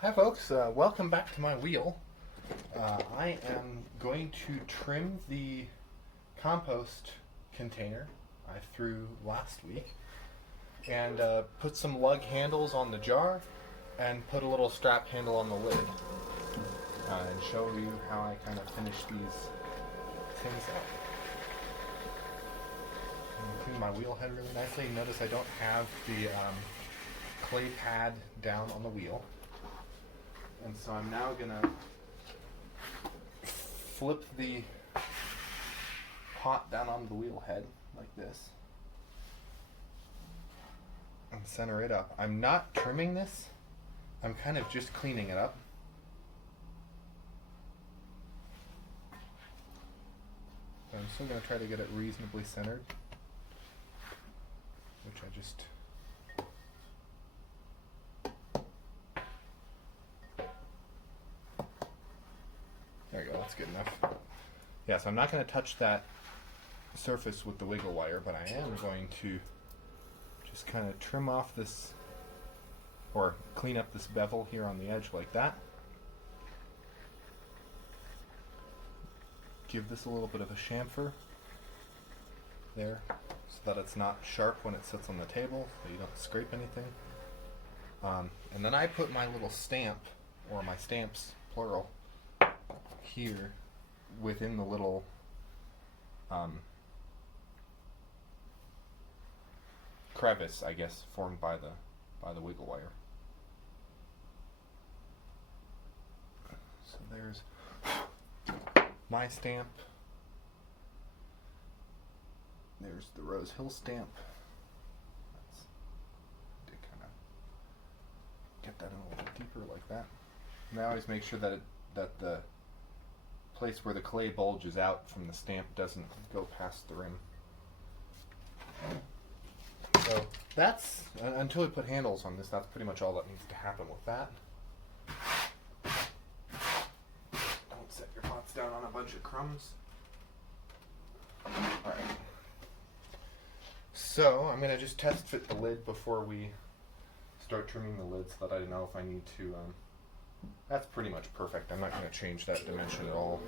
Hi folks, welcome back to my wheel. I am going to trim the compost container I threw last week and put some lug handles on the jar and put a little strap handle on the lid and show you how I kind of finish these things up. Clean my wheel head really nicely. Notice I don't have the clay pad down on the wheel. And so I'm now going to flip the pot down onto the wheel head like this and center it up. I'm not trimming this. I'm kind of just cleaning it up. I'm still going to try to get it reasonably centered, which I just... There you go, that's good enough. Yeah, so I'm not going to touch that surface with the wiggle wire, but I am going to just kind of trim off this, or clean up this bevel here on the edge like that. Give this a little bit of a chamfer there, so that it's not sharp when it sits on the table, so you don't scrape anything. And then I put my little stamp, or my stamps, plural, here within the little crevice, I guess, formed by the wiggle wire. So there's my stamp. There's the Rose Hill stamp. Let's kind of get that in a little deeper like that. And I always make sure that the place where the clay bulges out from the stamp doesn't go past the rim. So that's, until we put handles on this, that's pretty much all that needs to happen with that. Don't set your pots down on a bunch of crumbs. Alright. So I'm going to just test fit the lid before we start trimming the lid so that I know if I need to... That's pretty much perfect. I'm not going to change that dimension at all.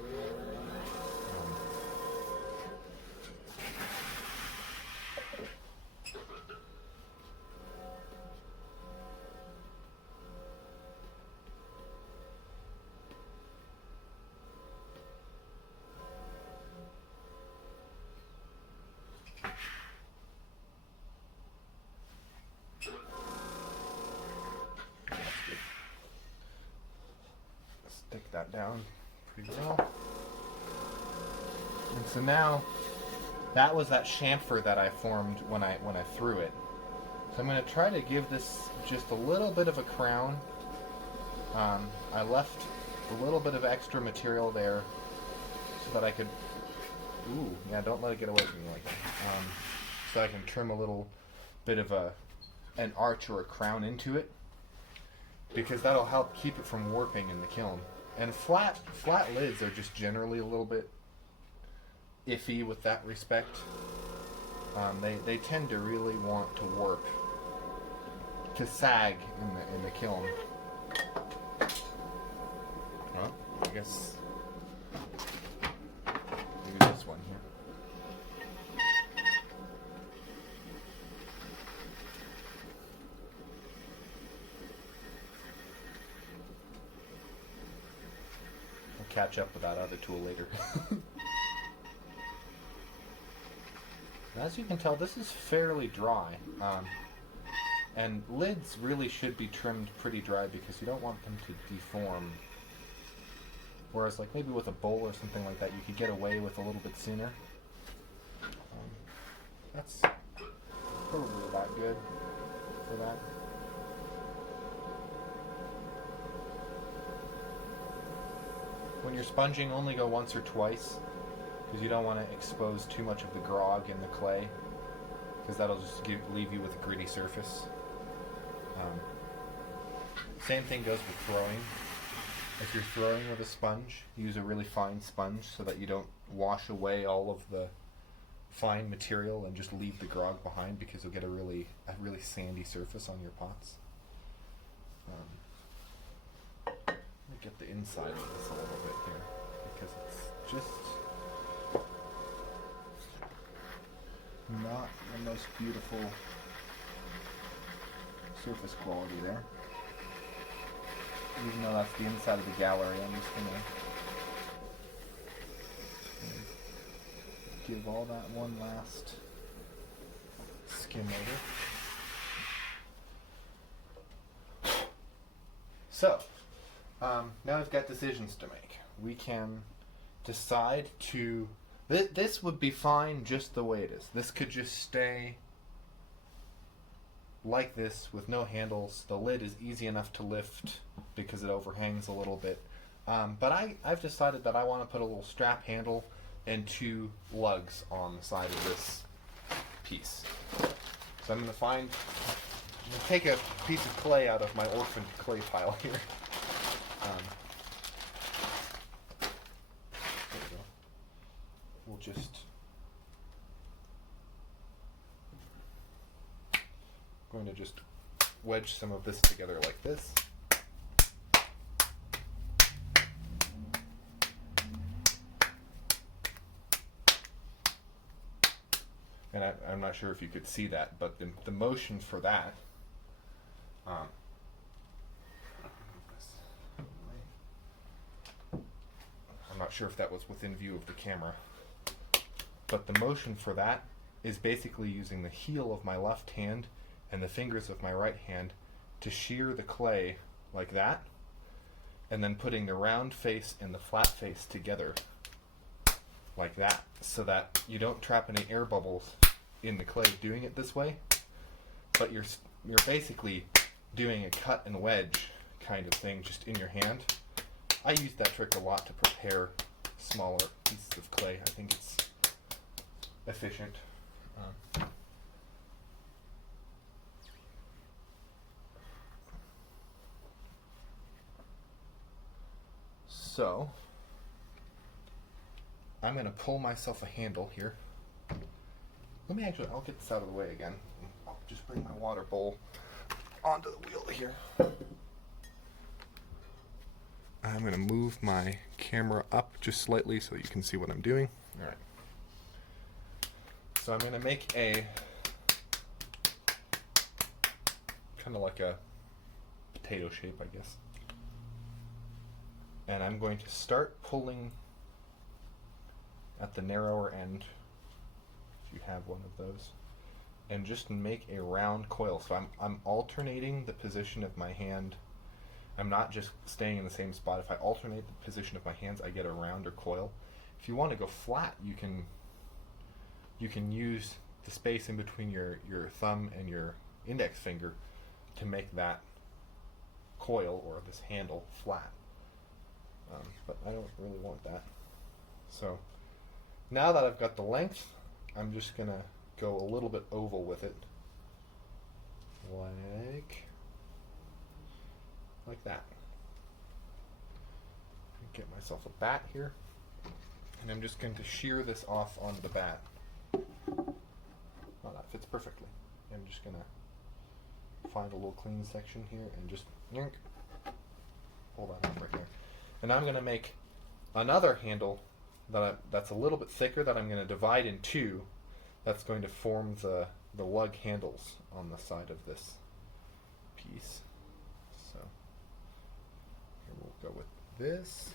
Stick that down pretty well. And so now, that was that chamfer that I formed when I threw it. So I'm going to try to give this just a little bit of a crown. I left a little bit of extra material there so that I could... Ooh, yeah, don't let it get away from me like that. So I can trim a little bit of an arch or a crown into it, because that'll help keep it from warping in the kiln. And flat lids are just generally a little bit iffy with that respect. They tend to really want to warp, to sag in the kiln. Well, I guess maybe this one here. Catch up with that other tool later. As you can tell, this is fairly dry, and lids really should be trimmed pretty dry because you don't want them to deform. Whereas like maybe with a bowl or something like that you could get away with a little bit sooner. That's probably about good for that. When you're sponging, only go once or twice, because you don't want to expose too much of the grog in the clay, because that'll just leave you with a gritty surface. Same thing goes with throwing. If you're throwing with a sponge, use a really fine sponge so that you don't wash away all of the fine material and just leave the grog behind, because you'll get a really sandy surface on your pots. inside of this a little bit here, because it's just not the most beautiful surface quality there. Even though that's the inside of the gallery, I'm just going to give all that one last skim over. So, now we've got decisions to make. We can decide to... This would be fine just the way it is. This could just stay like this with no handles. The lid is easy enough to lift because it overhangs a little bit. But I've decided that I want to put a little strap handle and 2 lugs on the side of this piece. So I'm going to take a piece of clay out of my orphaned clay pile here. There we go. We'll just going to just wedge some of this together like this. And I'm not sure if you could see that, but the motion for that, I'm not sure if that was within view of the camera, but the motion for that is basically using the heel of my left hand and the fingers of my right hand to shear the clay like that, and then putting the round face and the flat face together like that, so that you don't trap any air bubbles in the clay doing it this way, but you're basically doing a cut and wedge kind of thing just in your hand. I use that trick a lot to prepare smaller pieces of clay. I think it's efficient. So I'm going to pull myself a handle here. I'll get this out of the way again. I'll just bring my water bowl onto the wheel here. I'm going to move my camera up just slightly so you can see what I'm doing. All right. So I'm going to make a kind of like a potato shape, I guess. And I'm going to start pulling at the narrower end, if you have one of those, and just make a round coil. So I'm alternating the position of my hand. I'm not just staying in the same spot. If I alternate the position of my hands, I get a rounder coil. If you want to go flat, you can use the space in between your thumb and your index finger to make that coil or this handle flat. But I don't really want that. So now that I've got the length, I'm just going to go a little bit oval with it. Like that. Get myself a bat here. And I'm just going to shear this off onto the bat. Well, that fits perfectly. I'm just going to find a little clean section here and just pull that off right there. And I'm going to make another handle that's a little bit thicker that I'm going to divide in 2. That's going to form the lug handles on the side of this piece. So here we'll go with this.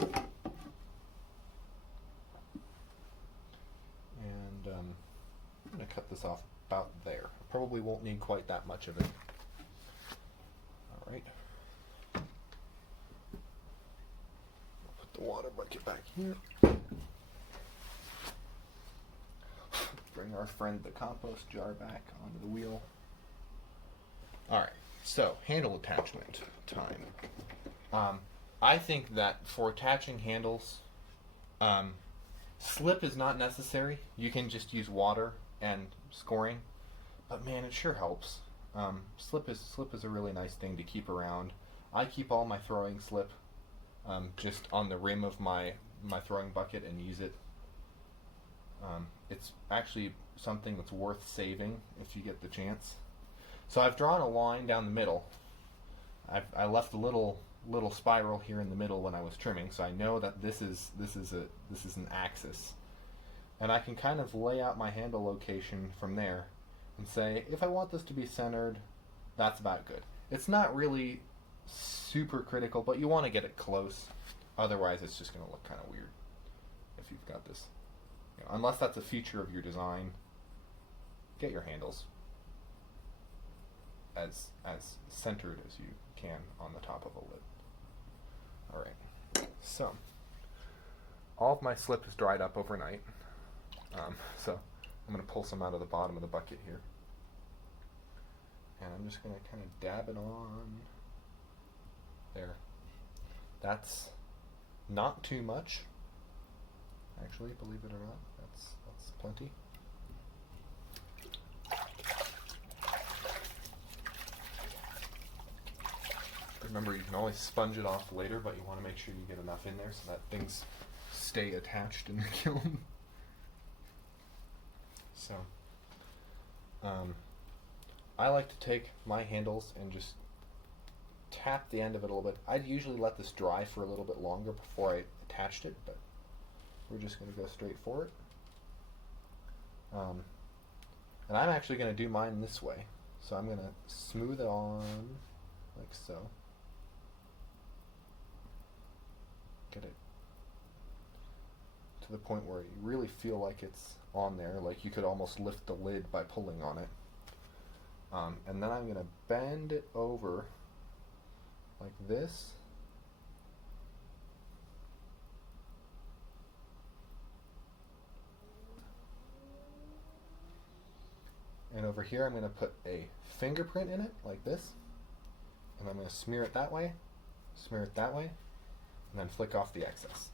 And I'm going to cut this off about there. I probably won't need quite that much of it. All right. Put the water bucket back here. Bring our friend the compost jar back onto the wheel. Alright, so handle attachment time. I think that for attaching handles, slip is not necessary. You can just use water and scoring, but man, it sure helps. Slip is a really nice thing to keep around. I keep all my throwing slip just on the rim of my throwing bucket and use it. It's actually something that's worth saving if you get the chance. So I've drawn a line down the middle. I left a little little spiral here in the middle when I was trimming, so I know that this is an axis, and I can kind of lay out my handle location from there and say if I want this to be centered, that's about good. It's not really super critical, but you want to get it close, otherwise it's just going to look kind of weird if you've got this, unless that's a feature of your design. Get your handles as centered as you can on the top of a lid. Alright, so all of my slip is dried up overnight, so I'm going to pull some out of the bottom of the bucket here, and I'm just going to kind of dab it on there. That's not too much, actually, believe it or not. That's plenty. Remember, you can always sponge it off later, but you want to make sure you get enough in there so that things stay attached in the kiln. So, I like to take my handles and just tap the end of it a little bit. I'd usually let this dry for a little bit longer before I attached it, but we're just going to go straight for it. And I'm actually going to do mine this way. So I'm going to smooth it on like so. Get it to the point where you really feel like it's on there, like you could almost lift the lid by pulling on it. And then I'm going to bend it over like this. And over here I'm going to put a fingerprint in it like this. And I'm going to smear it that way, smear it that way, and then flick off the excess.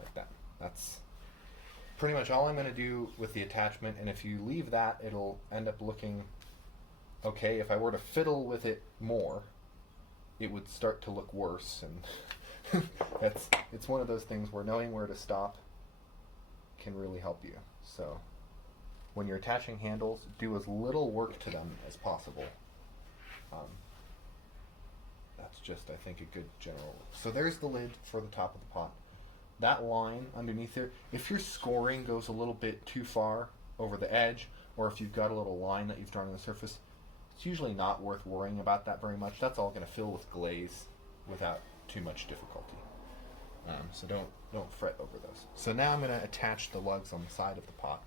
Like that. That's pretty much all I'm going to do with the attachment, and if you leave that, it'll end up looking okay. If I were to fiddle with it more, it would start to look worse, and it's one of those things where knowing where to stop can really help you. So when you're attaching handles, do as little work to them as possible. That's just, I think, a good general. So there's the lid for the top of the pot. That line underneath there, if your scoring goes a little bit too far over the edge, or if you've got a little line that you've drawn on the surface, it's usually not worth worrying about that very much. That's all going to fill with glaze without too much difficulty. So don't fret over those. So now I'm going to attach the lugs on the side of the pot.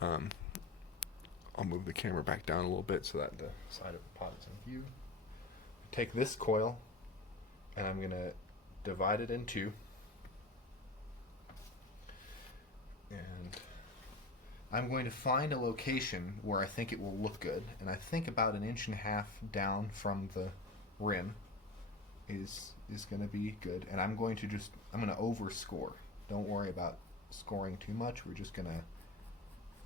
I'll move the camera back down a little bit so that the side of the pot is in view. Take this coil and I'm going to divide it in two. And I'm going to find a location where I think it will look good, and I think about 1.5 inches down from the rim is going to be good. And I'm going to overscore. Don't worry about scoring too much. We're just going to,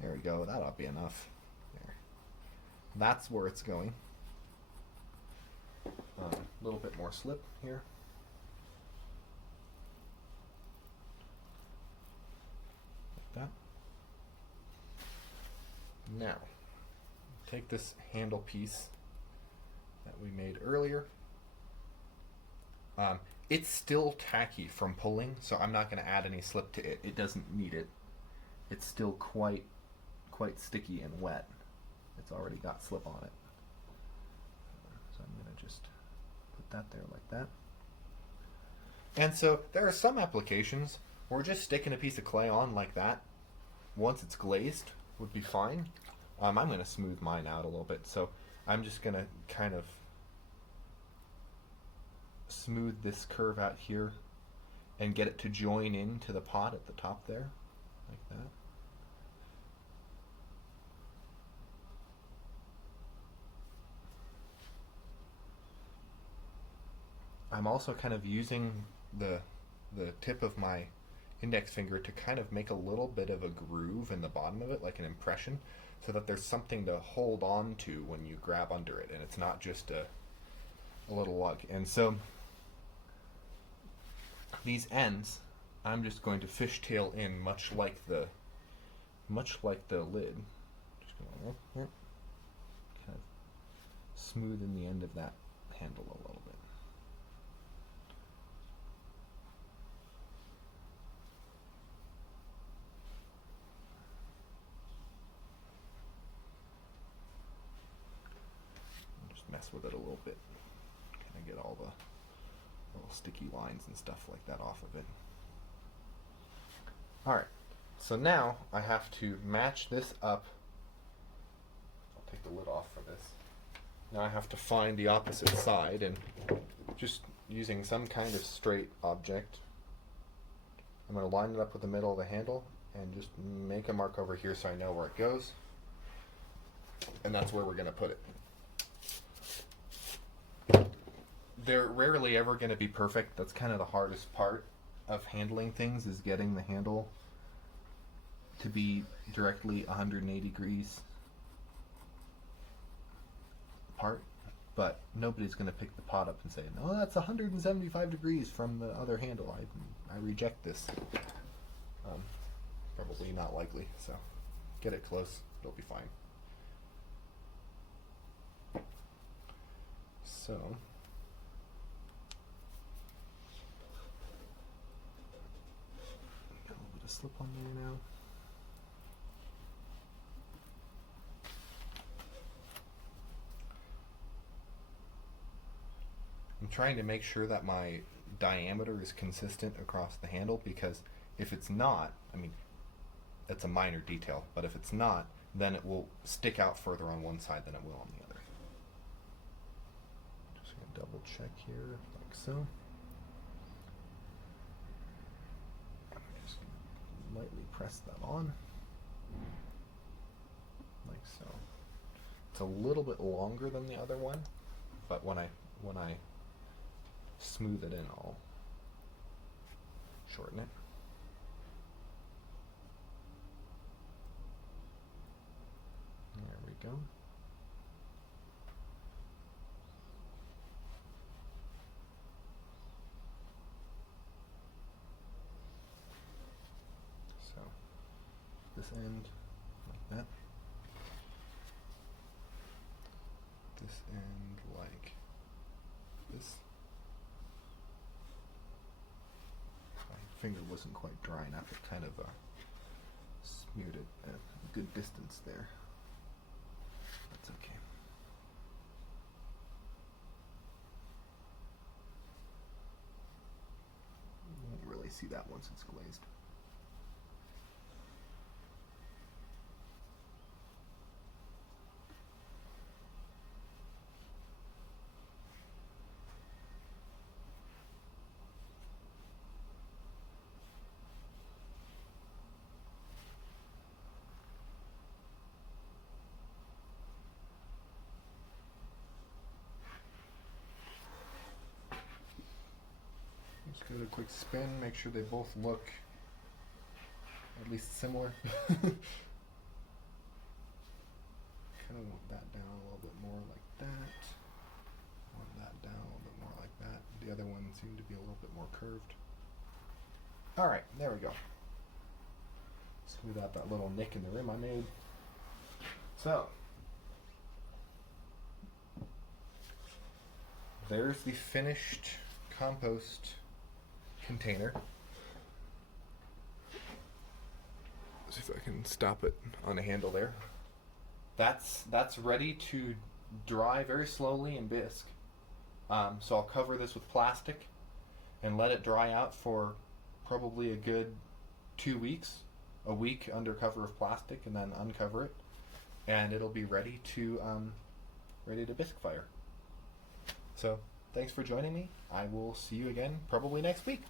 there we go, that ought to be enough. There. That's where it's going. A little bit more slip here. Like that. Now, take this handle piece that we made earlier. It's still tacky from pulling, so I'm not going to add any slip to it. It doesn't need it. It's still quite sticky and wet. It's already got slip on it. So I'm going to just put that there like that. And so there are some applications where just sticking a piece of clay on like that, once it's glazed, would be fine. I'm going to smooth mine out a little bit, so I'm just going to kind of smooth this curve out here and get it to join into the pot at the top there, like that. I'm also kind of using the tip of my index finger to kind of make a little bit of a groove in the bottom of it, like an impression, so that there's something to hold on to when you grab under it, and it's not just a little lug. And so these ends, I'm just going to fishtail in, much like the lid. Just going kind of smoothen the end of that handle a little bit. with it a little bit. Kind of get all the little sticky lines and stuff like that off of it. Alright, so now I have to match this up. I'll take the lid off for this. Now I have to find the opposite side, and just using some kind of straight object, I'm going to line it up with the middle of the handle and just make a mark over here so I know where it goes. And that's where we're going to put it. They're rarely ever going to be perfect. That's kind of the hardest part of handling things, is getting the handle to be directly 180 degrees apart. But nobody's going to pick the pot up and say, no, that's 175 degrees from the other handle. I reject this. Probably not likely, so get it close, it'll be fine. So, a little bit of slip on there now. I'm trying to make sure that my diameter is consistent across the handle, because if it's not, I mean, it's a minor detail, but if it's not, then it will stick out further on one side than it will on the other. Just going to double check here, like so. Just lightly press that on, like so. It's a little bit longer than the other one, but when I smooth it in, I'll shorten it. There we go. So this end like that. This end like this. My finger wasn't quite dry enough. It kind of smeared it at a good distance there. That's okay. You won't really see that once it's glazed. Just give it a quick spin, make sure they both look at least similar. Kind of want that down a little bit more like that. Want that down a little bit more like that. The other one seemed to be a little bit more curved. Alright, there we go. Smooth out that little nick in the rim I made. So, there's the finished compost container. See if I can stop it on a handle there. That's ready to dry very slowly in bisque. So I'll cover this with plastic and let it dry out for probably a good 2 weeks. A week under cover of plastic, and then uncover it, and it'll be ready to bisque fire. So thanks for joining me. I will see you again probably next week.